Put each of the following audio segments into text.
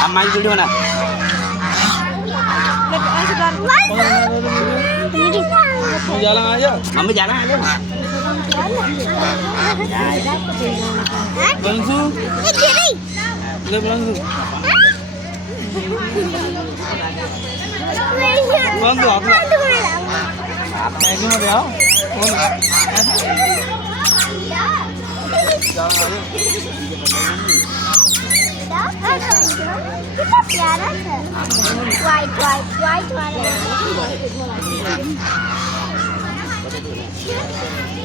हमारी वीडियो बना जाना आ जा मम्मी जाना है बंसू ले बंसू बंसू आप मैगी में आओ कितना प्यारा था वाइट वाइट वाइट वाला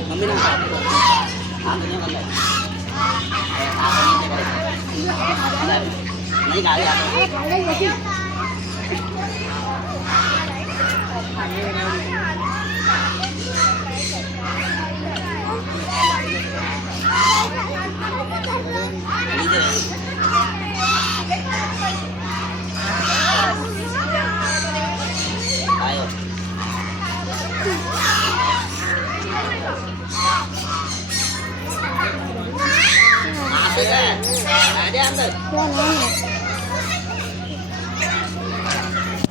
मम्मी ना नहीं खा रही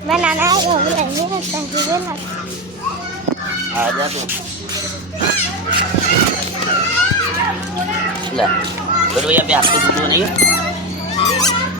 बनाना है वो लेंगे ना आ जा तू ले तो भैया प्यार से दूध नहीं है